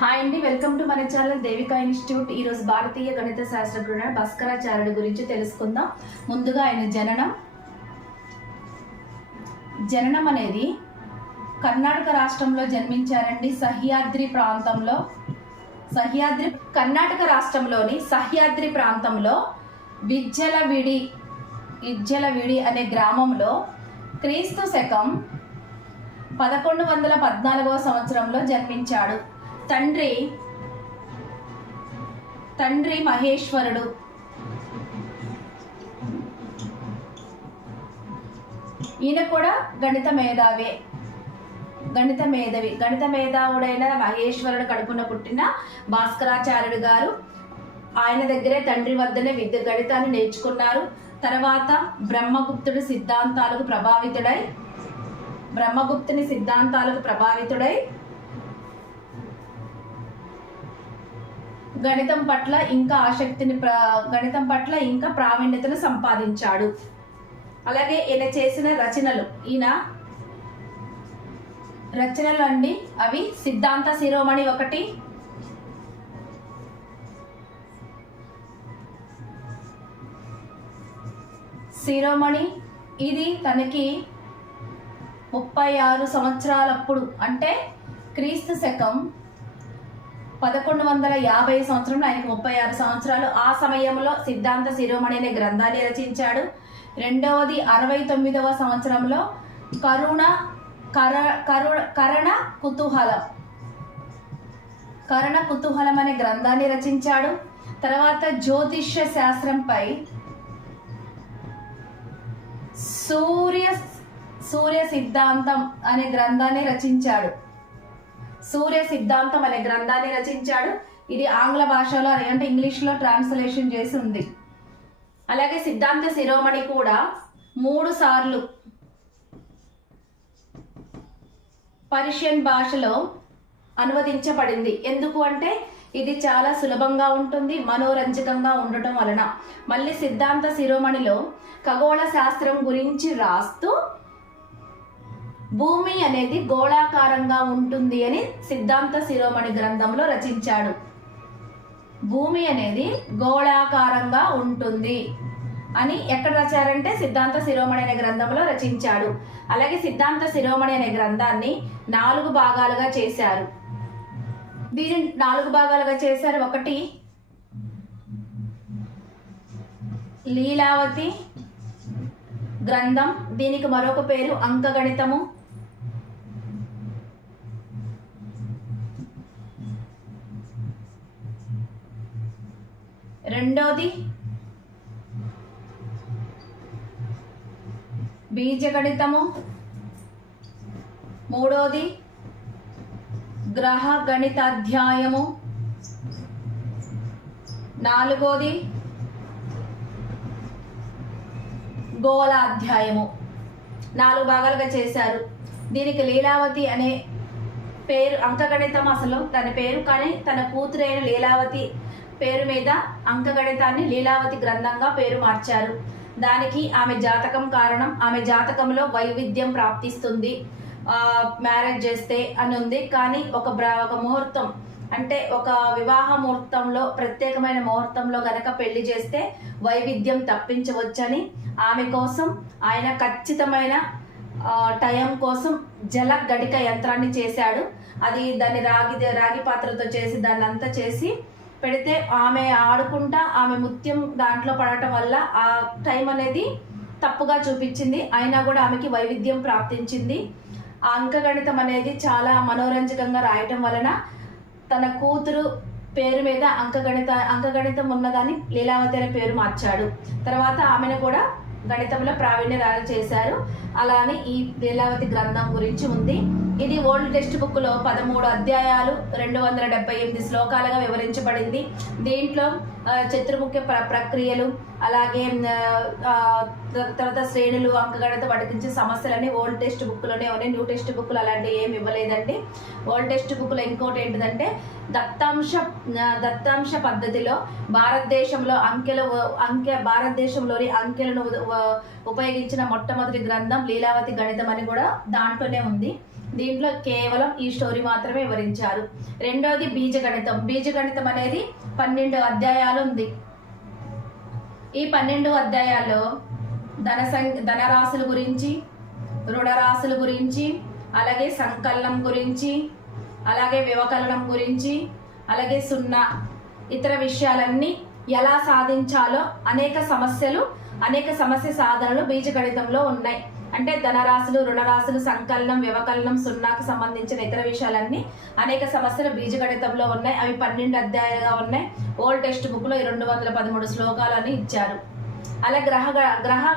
Hi అండి, welcome to మన channel Devika institute. ఈరోజు భారతీయ గణిత శాస్త్రజ్ఞుడు భాస్కరాచార్యుడి గురించి తెలుసుకుందాం. ముందుగా ఆయన జననం అనేది కర్ణాటక రాష్ట్రంలో జన్మించారండి. కర్ణాటక రాష్ట్రంలోని సహ్యాద్రి ప్రాంతంలో ఇజ్జలవిడి అనే గ్రామంలో క్రీస్తు శకం 1114వ సంవత్సరంలో జన్మించాడు. తండ్రి మహేశ్వరుడు. ఈయన కూడా గణిత మేధావుడైన మహేశ్వరుడు కడుపున పుట్టిన భాస్కరాచార్యుడు గారు ఆయన దగ్గరే తండ్రి వద్దనే గణితాన్ని నేర్చుకున్నారు. తర్వాత బ్రహ్మగుప్తుని సిద్ధాంతాలకు ప్రభావితుడై గణితం పట్ల ఇంకా ప్రావీణ్యతను సంపాదించాడు. అలాగే ఈయన చేసిన రచనలు అండి, అవి సిద్ధాంత శిరోమణి ఒకటి, ఇది తనకి 36 సంవత్సరాలప్పుడు, అంటే క్రీస్తు శకం 1150 సంవత్సరంలో ఆయనకు 36 సంవత్సరాలు. ఆ సమయంలో సిద్ధాంత శిరోమణి అనే గ్రంథాన్ని రచించాడు. రెండవది 69వ సంవత్సరంలో కరణ కుతూహలం అనే గ్రంథాన్ని రచించాడు. తర్వాత జ్యోతిష్య శాస్త్రంపై సూర్య సిద్ధాంతం అనే గ్రంథాన్ని రచించాడు. ఇది ఆంగ్ల భాషలో అంటే ఇంగ్లీష్లో ట్రాన్స్లేషన్ చేసి ఉంది. అలాగే సిద్ధాంత శిరోమణి కూడా 3 సార్లు పర్షియన్ భాషలో అనువదించబడింది. ఎందుకు అంటే ఇది చాలా సులభంగా ఉంటుంది, మనోరంజకంగా ఉండటం వలన. మళ్ళీ సిద్ధాంత శిరోమణిలో ఖగోళ శాస్త్రం గురించి రాస్తూ భూమి అనేది గోళాకారంగా ఉంటుంది అని సిద్ధాంత శిరోమణి గ్రంథంలో రచించాడు. భూమి అనేది గోళాకారంగా ఉంటుంది అని ఎక్కడ రాశారంటే సిద్ధాంత శిరోమణి అనే గ్రంథంలో రచించాడు. అలాగే సిద్ధాంత శిరోమణి అనే గ్రంథాన్ని 4 భాగాలుగా చేశారు. దీనిని 4 భాగాలుగా చేశారు. ఒకటి లీలావతి గ్రంథం, దీనికి మరొక పేరు అంకగణితము. రెండోది బీజగణితము. మూడోది గ్రహ గణితాధ్యాయము. నాలుగోది గోళాధ్యాయము. 4 భాగాలుగా చేశారు. దీనికి లీలావతి అనే పేరు, అంకగణితం అసలు తన పేరు, కానీ తన కూతురైన లీలావతి పేరు మీద అంకగణితాన్ని లీలావతి గ్రంథంగా పేరు మార్చారు. దానికి ఆమె జాతకం కారణం. ఆమె జాతకంలో వైవిధ్యం ప్రాప్తిస్తుంది మ్యారేజ్ చేస్తే అని ఉంది. కానీ ఒక ముహూర్తం, అంటే ఒక వివాహ ముహూర్తంలో, ప్రత్యేకమైన ముహూర్తంలో గనక పెళ్లి చేస్తే వైవిధ్యం తప్పించవచ్చని ఆమె కోసం ఆయన ఖచ్చితమైన టైం కోసం జల గడిక యంత్రాన్ని చేశాడు. దాన్ని రాగి పాత్రతో చేసి దాన్ని అంతా చేసి పెడితే ఆమె ఆడుకుంటా ఆమె ముత్యం దాంట్లో పడటం వల్ల ఆ టైం అనేది తప్పుగా చూపించింది. అయినా కూడా ఆమెకి వైవిధ్యం ప్రాప్తించింది. ఆ అంకగణితం అనేది చాలా మనోరంజకంగా రాయటం వలన తన కూతురు పేరు మీద అంకగణితం ఉన్నదాన్ని లీలావతి అనే పేరు మార్చాడు. తర్వాత ఆమెను కూడా గణితంలో ప్రావీణ్యత చేశారు. అలానే ఈ లీలావతి గ్రంథం గురించి ఉంది. ఇది ఓల్డ్ టెక్స్ట్ బుక్లో 13 అధ్యాయాలు 278 శ్లోకాలుగా వివరించబడింది. దీంట్లో చతుర్ముఖ్య ప్రక్రియలు, అలాగే తర్వాత శ్రేణులు, అంకగణిత పఠించే సమస్యలన్నీ ఓల్డ్ టెక్స్ట్ బుక్లోనే ఉన్నాయి. న్యూ టెక్స్ట్ బుక్లు అలాంటివి ఏమి ఇవ్వలేదండి. ఓల్డ్ టెక్స్ట్ బుక్లో ఇంకోటి ఏంటిదంటే దత్తాంశ పద్ధతిలో భారతదేశంలోని అంకెలను ఉపయోగించిన మొట్టమొదటి గ్రంథం లీలావతి గణితం అని కూడా దాంట్లోనే ఉంది. దీంట్లో కేవలం ఈ స్టోరీ మాత్రమే వివరించారు. రెండోది బీజగణితం. బీజగణితం అనేది 12 అధ్యాయాలు ఉంది. ఈ 12 అధ్యాయాల్లో ధనరాశుల గురించి, రుణరాశుల గురించి, అలాగే సంకలనం గురించి, అలాగే వ్యవకలనం గురించి, అలాగే సున్నా ఇతర విషయాలన్నీ ఎలా సాధించాలో అనేక సమస్య సాధనలు బీజగణితంలో ఉన్నాయి. అంటే ధనరాశులు, రుణరాశులు, సంకలనం, వ్యవకలనం, సున్నాకు సంబంధించిన ఇతర విషయాలన్నీ అనేక సమస్యలు బీజగణితంలో ఉన్నాయి. అవి 12 అధ్యాయాలుగా ఉన్నాయి. ఓల్డ్ టెక్స్ట్ బుక్ లో 213 శ్లోకాలని ఇచ్చారు. అలా గ్రహ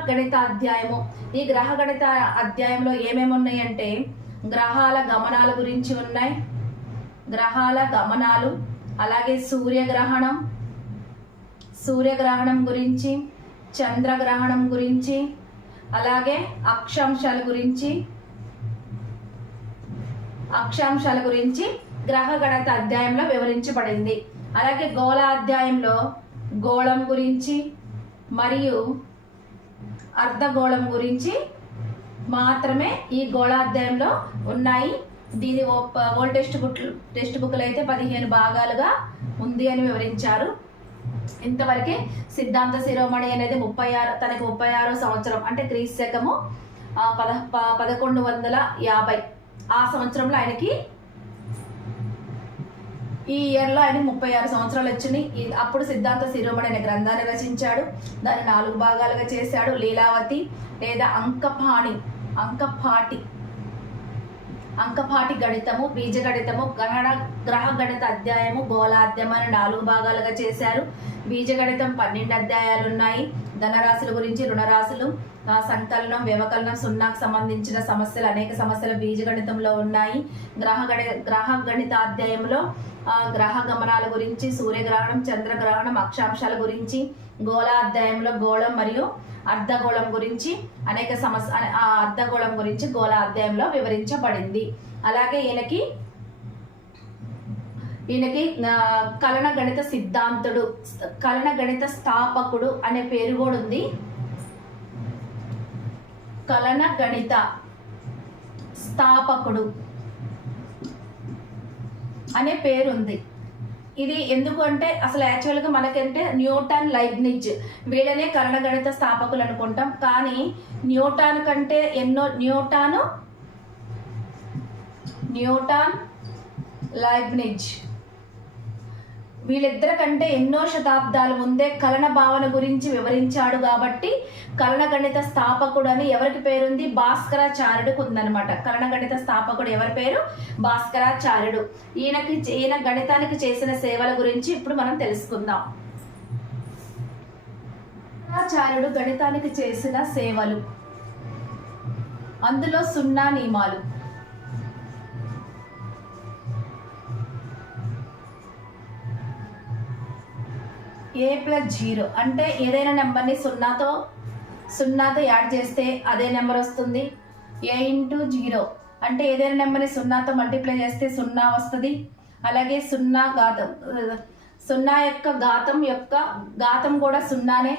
గణిత అధ్యాయము. ఈ గ్రహ గణిత అధ్యాయంలో ఏమేమి ఉన్నాయంటే గ్రహాల గమనాల గురించి ఉన్నాయి. గ్రహాల గమనాలు, అలాగే సూర్యగ్రహణం గురించి, చంద్రగ్రహణం గురించి, అలాగే అక్షాంశాల గురించి గ్రహ గణిత అధ్యాయంలో వివరించబడింది. అలాగే గోళ అధ్యాయంలో గోళం గురించి మరియు అర్ధగోళం గురించి మాత్రమే ఈ గోళాధ్యాయంలో ఉన్నాయి. దీని ఓల్డ్ టెక్స్ట్ బుక్లో అయితే 15 భాగాలుగా ఉంది అని వివరించారు. ఇంతవరకే సిద్ధాంత శిరోమణి అనేది 36వ సంవత్సరం, అంటే క్రీస్తు శకము 1150 ఆ సంవత్సరంలో ఆయనకి, ఈ ఇయర్లో ఆయనకి 36 సంవత్సరాలు వచ్చినాయి. అప్పుడు సిద్ధాంత శిరోమణి అనే గ్రంథాన్ని రచించాడు. దాన్ని 4 భాగాలుగా చేశాడు. లీలావతి లేదా అంకపాటి గణితము, బీజగణితము, గ్రహ గణిత అధ్యాయము, గోళాధ్యాయం అని 4 భాగాలుగా చేశారు. బీజగణితం 12 అధ్యాయాలు ఉన్నాయి. ధనరాశుల గురించి, రుణరాశులు, సంకలనం, వ్యవకలనం, సున్నాకు సంబంధించిన సమస్యలు, అనేక సమస్యలు బీజగణితంలో ఉన్నాయి. గ్రహ గణిత అధ్యాయంలో గ్రహ గమనాల గురించి, సూర్యగ్రహణం, చంద్రగ్రహణం, అక్షాంశాల గురించి, గోళాధ్యాయంలో గోళం మరియు అర్ధగోళం గురించి అనేక ఆ అర్ధగోళం గురించి గోళ అధ్యాయంలో వివరించబడింది. అలాగే ఈయనకి కలన గణిత సిద్ధాంతుడు, కలన గణిత స్థాపకుడు అనే పేరు కూడా ఉంది. కలన గణిత స్థాపకుడు అనే పేరుంది. ఇది ఎందుకు అంటే అసలు యాక్చువల్గా మనకంటే న్యూటన్, లైబ్నిజ్ వీళ్ళనే కలన గణిత స్థాపకులు అనుకుంటాం. కానీ న్యూటన్ కంటే న్యూటన్, లైబ్నిజ్ వీళ్ళిద్దరి కంటే ఎన్నో శతాబ్దాల ముందే కలన భావన గురించి వివరించాడు. కాబట్టి కలన గణిత స్థాపకుడు అని ఎవరికి పేరుంది? భాస్కరాచార్యుడికి ఉందన్నమాట. కలన గణిత స్థాపకుడు ఎవరి పేరు? భాస్కరాచార్యుడు. ఈయన గణితానికి చేసిన సేవల గురించి ఇప్పుడు మనం తెలుసుకుందాం. భాస్కరాచార్యుడు గణితానికి చేసిన సేవలు, అందులో సున్నా నియమాలు. A+0 అంటే ఏదైనా నెంబర్ని సున్నాతో యాడ్ చేస్తే అదే నెంబర్ వస్తుంది. A×0 అంటే ఏదైనా నెంబర్ని సున్నాతో మల్టిప్లై చేస్తే 0 వస్తుంది. అలాగే సున్నా యొక్క ఘాతం కూడా సున్నానే.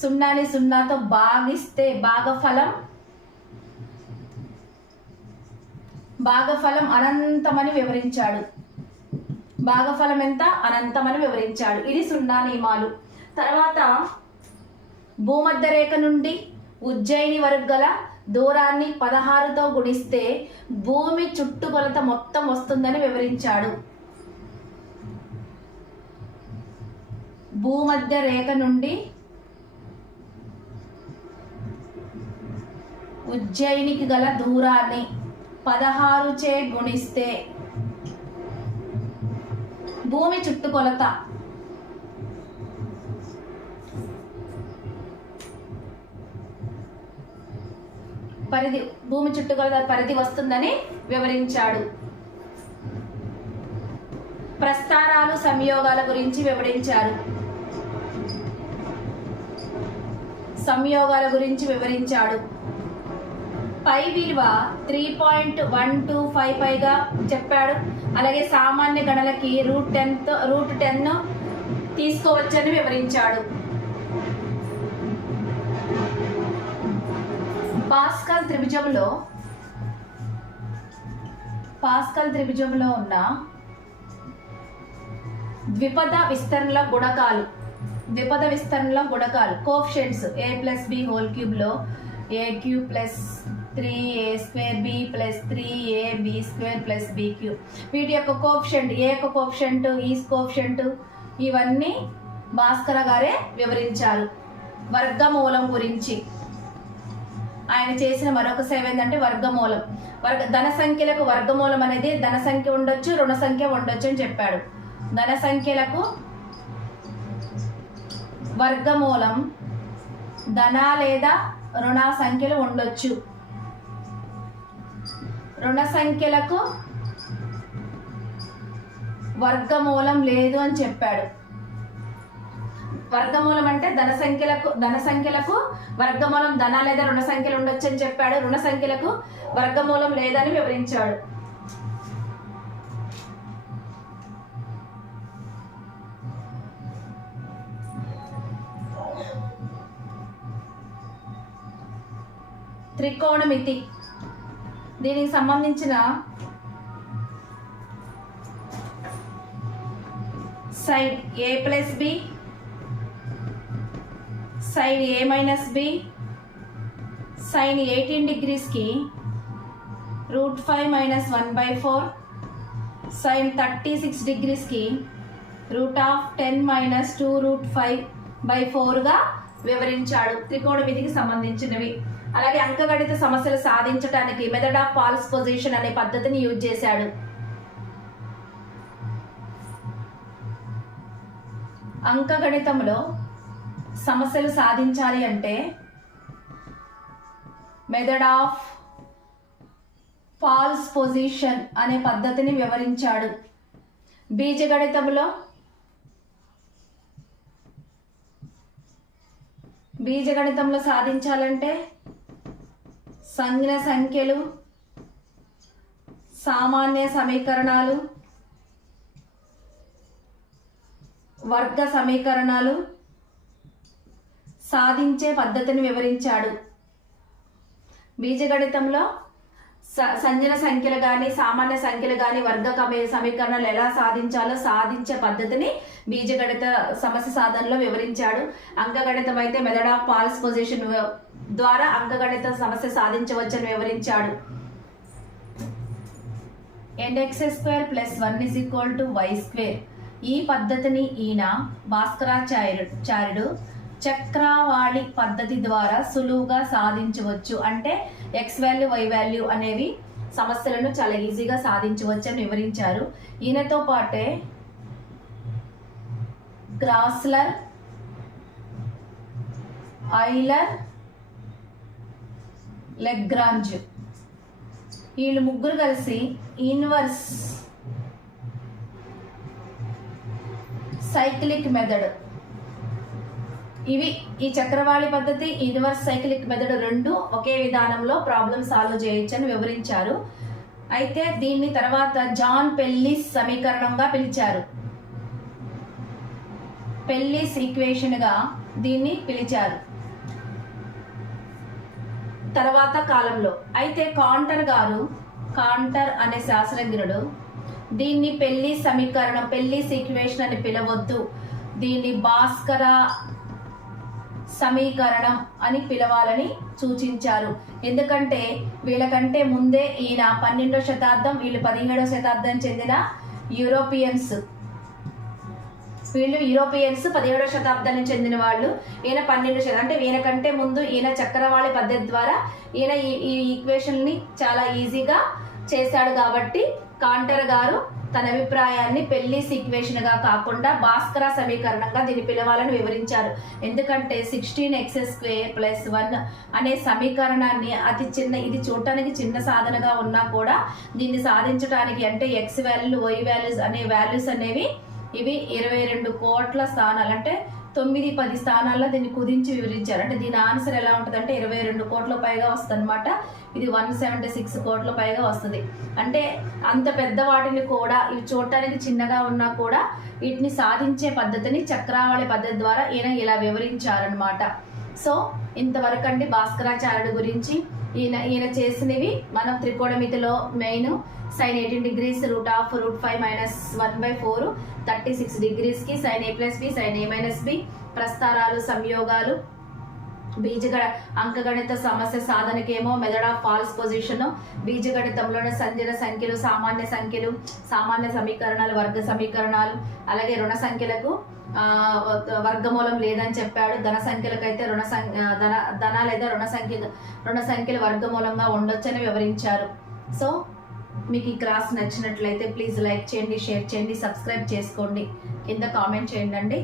సున్నాని సున్నాతో భాగిస్తే భాగఫలం అనంతమని వివరించాడు. భాగఫలం ఎంత? అనంతమని వివరించాడు. ఇది సున్నా నియమాలు. తర్వాత భూమధ్య రేఖ నుండి ఉజ్జయిని వరకు గల దూరాన్ని 16తో గుణిస్తే భూమి చుట్టుకొలత మొత్తం వస్తుందని వివరించాడు. భూమధ్య రేఖ నుండి ఉజ్జయినికి గల దూరాన్ని 16చే గుణిస్తే భూమి చుట్టుకొలత పరిధి వస్తుందని వివరించాడు. ప్రస్థానాలు, సంయోగాల గురించి వివరించాడు. పై విలువ 3.125 చెప్పాడు. అలాగే సామాన్య గణలకి √10 తీసుకోవచ్చని వివరించాడు. పాస్కల్ త్రిభుజంలో ఉన్న ద్విపద విస్తరణల గుణకాలు కోఎఫిషియెంట్స్ a+b² లో a³ + 3a² b + 3ab² + b³. వీటి యొక్క కోఎఫిషియెంట్, ఏ యొక్క కోఎఫిషియెంట్, ఈ కోఎఫిషియెంట్, ఇవన్నీ భాస్కర గారే వివరించారు. వర్గమూలం గురించి ఆయన చేసిన మరొక సేవ ఏంటంటే వర్గమూలం. ధన సంఖ్యలకు వర్గమూలం అనేది ధన సంఖ్య ఉండొచ్చు, రుణ సంఖ్య ఉండొచ్చు అని చెప్పాడు. ధన సంఖ్యలకు వర్గమూలం ధన లేదా రుణ సంఖ్యలు ఉండొచ్చు. రుణ సంఖ్యలకు వర్గమూలం లేదు అని చెప్పాడు. వర్గమూలం అంటే ధన సంఖ్యలకు వర్గమూలం ధన లేదా రుణ సంఖ్యలు ఉండొచ్చు అని చెప్పాడు. రుణ సంఖ్యలకు వర్గమూలం లేదని వివరించాడు. త్రికోణమితి, దీనికి సంబంధించిన side a+b, side a-b, sine 18 degreesకి √5 - 1/4, సైన్ 36 degreesకి √10 - 2√5/4గా వివరించాడు త్రికోణమితికి సంబంధించినవి. అలాగే అంకగణిత సమస్యలు సాధించడానికి మెథడ్ ఆఫ్ ఫాల్స్ పొజిషన్ అనే పద్ధతిని యూజ్ చేశాడు. అంకగణితంలో సమస్యలు సాధించాలి అంటే మెథడ్ ఆఫ్ ఫాల్స్ పొజిషన్ అనే పద్ధతిని వివరించాడు. బీజగణితంలో సాధించాలంటే సంజ్ఞ సంఖ్యలు, సామాన్య సమీకరణాలు, వర్గ సమీకరణాలు సాధించే పద్ధతిని వివరించాడు. బీజగణితంలో సంజ్ఞ సంఖ్యలు కానీ సామాన్య సంఖ్యలు కానీ వర్గ సమీకరణాలు ఎలా సాధించాలో సాధించే పద్ధతిని బీజగణిత సమస్య సాధనలో వివరించాడు. అంకగణితం అయితే మెథడ్ ఆఫ్ ఫాల్స్ పొజిషన్ ద్వారా అంకగణిత సమస్య సాధించవచ్చని వివరించాడు. nx² + 1 = y². ఈ పద్ధతిని ఈయన భాస్కరాచార్యుడు చక్రావళి పద్ధతి ద్వారా సులువుగా సాధించవచ్చు. అంటే x వాల్యూ y వాల్యూ అనేవి సమస్యలను చాలా ఈజీగా సాధించవచ్చు అని వివరించారు. ఈయనతో పాటే గ్రాస్లర్, ఐలర్, లెగ్రాంజ్ వీళ్ళు ముగ్గురు కలిసి ఇన్వర్స్ సైక్లిక్ మెథడ్, ఈ చక్రవాళి పద్ధతి, ఇన్వర్స్ సైక్లిక్ మెథడ్ రెండు ఒకే విధానంలో ప్రాబ్లం సాల్వ్ చేయొచ్చని వివరించారు. అయితే దీన్ని తర్వాత జాన్ పెల్లిస్ సమీకరణంగా పిలిచారు. పెల్లిస్ ఈక్వేషన్గా దీన్ని పిలిచారు తర్వాత కాలంలో. అయితే కాంటర్ అనే శాస్త్రజ్ఞుడు దీన్ని పెల్లిస్ సమీకరణం, పెల్లిస్ ఈక్వేషన్ అని పిలవద్దు, దీన్ని భాస్కర సమీకరణం అని పిలవాలని సూచించారు. ఎందుకంటే వీళ్ళకంటే ముందే ఈయన 12వ శతాబ్దం, వీళ్ళు 17వ శతాబ్దం చెందిన యూరోపియన్స్. వీళ్ళు యూరోపియన్స్ 17వ శతాబ్దానికి చెందిన వాళ్ళు. ఈయన 12వ శతాబ్దం, అంటే ఈయనకంటే ముందు ఈయన చక్రవాళి పద్ధతి ద్వారా ఈయన ఈ ఈక్వేషన్ని చాలా ఈజీగా చేశాడు. కాబట్టి కాంటర్ గారు తన అభిప్రాయాన్ని పెల్లిస్ ఈక్వేషన్గా కాకుండా భాస్కర సమీకరణంగా దీన్ని పిలవాలని వివరించారు. ఎందుకంటే 16x² + 1 అనే సమీకరణాన్ని ఇది చూడటానికి చిన్న సాధనగా ఉన్నా కూడా దీన్ని సాధించడానికి అంటే x వాల్యూలు y వాల్యూస్ అనే వాల్యూస్ అనేవి ఇవి 22 కోట్ల స్థానాలు, అంటే 9-10 స్థానాల్లో దీన్ని కుదించి వివరించారు. అంటే దీని ఆన్సర్ ఎలా ఉంటుంది అంటే 22 కోట్ల పైగా వస్తుంది అనమాట. ఇది 176 కోట్ల పైగా వస్తుంది. అంటే అంత పెద్ద వాటిని కూడా ఇవి చూడటానికి చిన్నగా ఉన్నా కూడా వీటిని సాధించే పద్ధతిని చక్రావళి పద్ధతి ద్వారా ఈయన ఇలా వివరించారనమాట. సో ఇంతవరకు అండి భాస్కరాచార్యుడు గురించి. ఈయన చేసినవి మనం త్రికోణమితిలో మెయిన్ sin 18 degrees √5 -1/4 36 degrees కి sin a + b sin a - b ప్రస్తారాలు సంయోగాలు అంకగణిత సమస్య సాధనకేమో మెథడ్ ఆఫ్ ఫాల్స్ పొజిషన్, బీజగణితంలోని సంజన సంఖ్యలు, సామాన్య సమీకరణాలు, వర్గ సమీకరణాలు, అలాగే రుణ సంఖ్యలకు వర్గమూలం లేదని చెప్పాడు. ధన సంఖ్యలకైతే ధన లేదా రుణ సంఖ్యలు వర్గమూలంగా ఉండొచ్చని వివరించారు. సో మీకు ఈ క్లాస్ నచ్చినట్లయితే ప్లీజ్ లైక్ చేయండి, షేర్ చేయండి, సబ్స్క్రైబ్ చేసుకోండి, కింద కామెంట్ చేయండి.